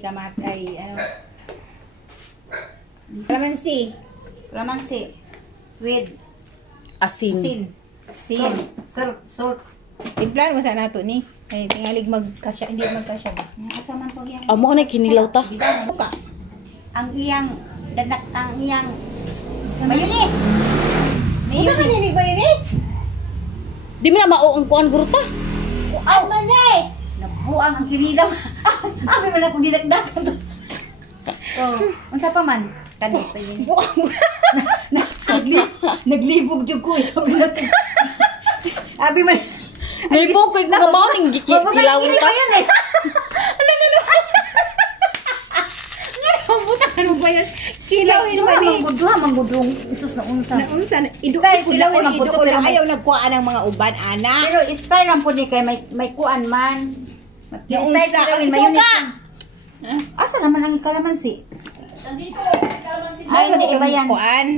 kamatay, ano. Kalamansi. Kalamansi. With Asin. asin. Salt. Timplahan mo sana ito ni. Ay, tingalig magkasya, hindi magkasya ba? Asa man to yang. Amo na kinilaw ta. Ang iyang ang iyang mayonnaise. Ano ka ninig mayonnaise? Di mo na mao ang kuan guruta. Aw manay. Nabuang ang kinilaw. Abi man ako dinagdagan to. Oh, unsa pa man? Kani pa yun. Naglibog jud ko. Abi man. May bukid ko ba ning gikilawon ta. Ano gano? Ano ba yan? Kilawin man ni. Manggudong isus na unsa. Na unsa Style kilawin man ido po lang ayaw nagkuhaan ng mga uban ana. Pero style man po ni kay may kuan man. Yung Style unsa, kilawin ang mayonnaise. Asa naman ang kalamansi? Ay, hindi iba yan. Kuhaan.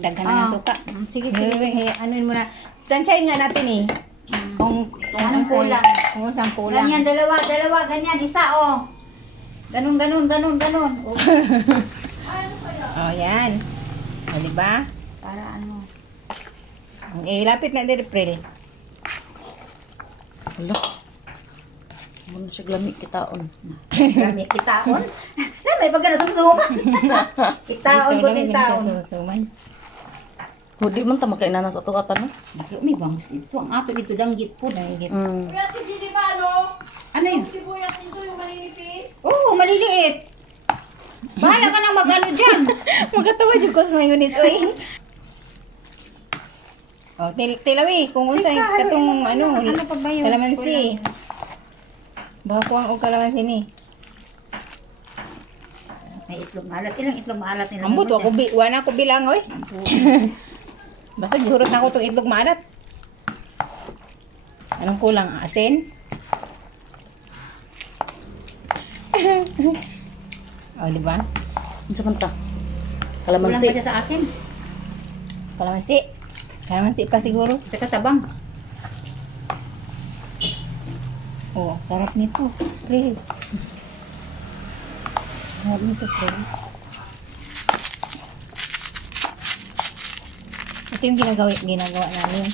Daghan na ng suka. Sige, sige. Anuin mo na. Tansyahin nga natin eh. Kung anong kulang. Kung saan kulang. Ganyan, dalawa, ganyan, isa, oh. Ganun. Oh. Oh, yan. O, diba? Para ano. Lapit na din, April. Hala. Ano siya glami kitaon. Kami, kitaon. May pagka nasumsuman. Kitaon ko din taon. Susuman. Hudi man ta makainan sa ato atan no. May bangus dito. Ang ato dito, danggit po. Danggit. Kuya, hindi di ba, no? Ano yun? Sibuyas nito yung maninipis. Oo, maliliit. Bahala ka nang mag-ano dyan. Magkatawa dyan ko sa mayonnaise, oy. Oh, tilawi. Kung unsa katong ano pa ba yun? kalamansi. Bakuang o kalamansi ni. May itlog maalat. Ilang itlog maalat nila? Ambot wala ko bilang, oy. Basta gihurot na ko itong itlog maalat. Anong kulang? Asin? O, diba? Unsa man ta? Kulang Kalamansi. pa siya sa asin. Kalamansi. Kalamansi pa siguro. Teka, tabang. Oh, sarap nito. Pre. Sarap nito, pre. Ito yung ginagawa namin.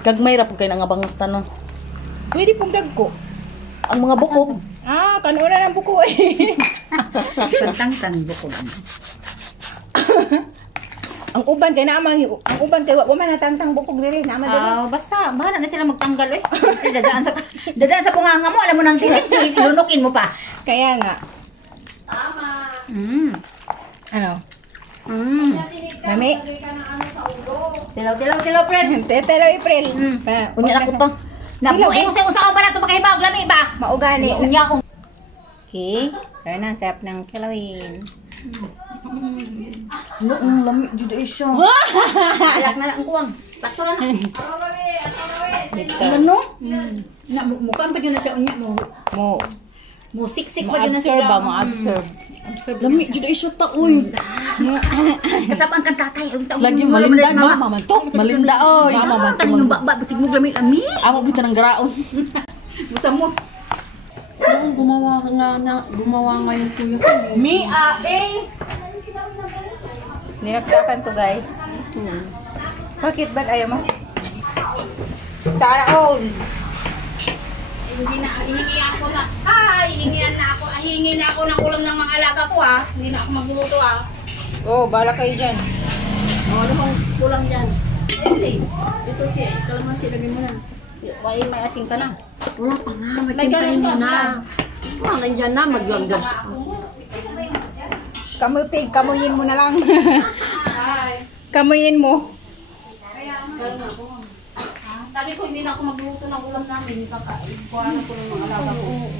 Gagmay ra pud kay nga bangas tanon. Pwede pong dagko. Ang mga bukog. Kanuuna ng buko eh. Tantang buko. Ang uban kay naamang ang uban kay wa man natangtang bukog diri naman diri. Basta, bahala na sila magtanggal eh. Dadaan sa punganga mo, alam mo nang tinik, ilunukin mo pa. Kaya nga, Tama. ano? Dami. Lagay ka ng ano sa ulo. Tilaw, friend. Tetelo April. Unya ako pa. Nabuhay ko sa usaw ba na ito magkahibaw, lami ba? Maugani. Unya akong. Okay. Tara na, sarap ng kilawin. Ang lami jud ay siya. Alak na lang ang kuwang. Sakto na na. Dito. Ano? Mukhang pa dyan na siya unya mo. Siksik pa dyan na Mo-observe sila. ba? Mo-observe. Lami jud ay siya ta uy. Kasapang kang tatay. Lagi malinda no. Malinda oy. Tanong yung baba, basig mo lami. Amo bitaw ng garaon. Busa mo. Gumawa nga yung kuya ko. Ninagsakan to guys. Bakit ba't ayaw mo? Sana all. Hihingi na ako ng ulam ng mga alaga ko ha. Hindi na ako magluluto ha. Oh, bala kayo dyan. Ano bang kulang dyan? Please. Ito siya. Kalamansi, lagay mo na. May asing ka na. Wala pa nga. May ganun pa na. Nandyan na. Maglandas. Kamuyin mo na lang. Kamuyin mo. Sabi ko, hindi na ako magluto ng ulam namin. Kakain. Kuha na ko ng mga alaga ko.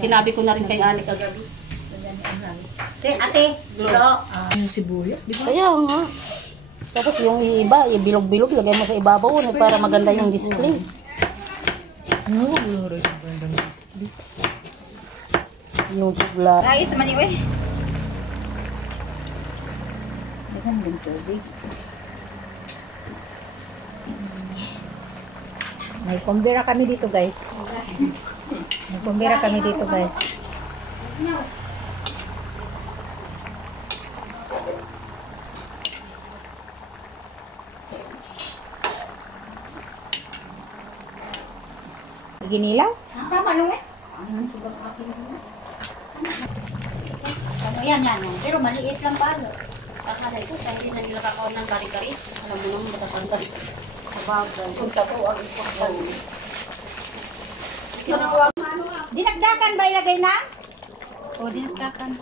Sinabi ko na rin kay Ani kagabi. Ate, Glo. Yung sibuyas, di ba? Kaya nga. Tapos yung iba, bilog-bilog, ilagay mo sa ibabaw para maganda yung display. Yung sibla. Ayos man yun eh. Dagan din tubig. May kumbira kami dito guys. Nagbumbira kami dito, guys. Ginilaw? Tama nung eh. Ano yan yan. Pero maliit lang palo. Akala ko, sa hindi na nila kakaon ng kari-kari. Alam mo naman, matatantas. Sabagay. Kung tapo, ang ipakal. Dinagdakan ba ilagay na? O, dinagdakan.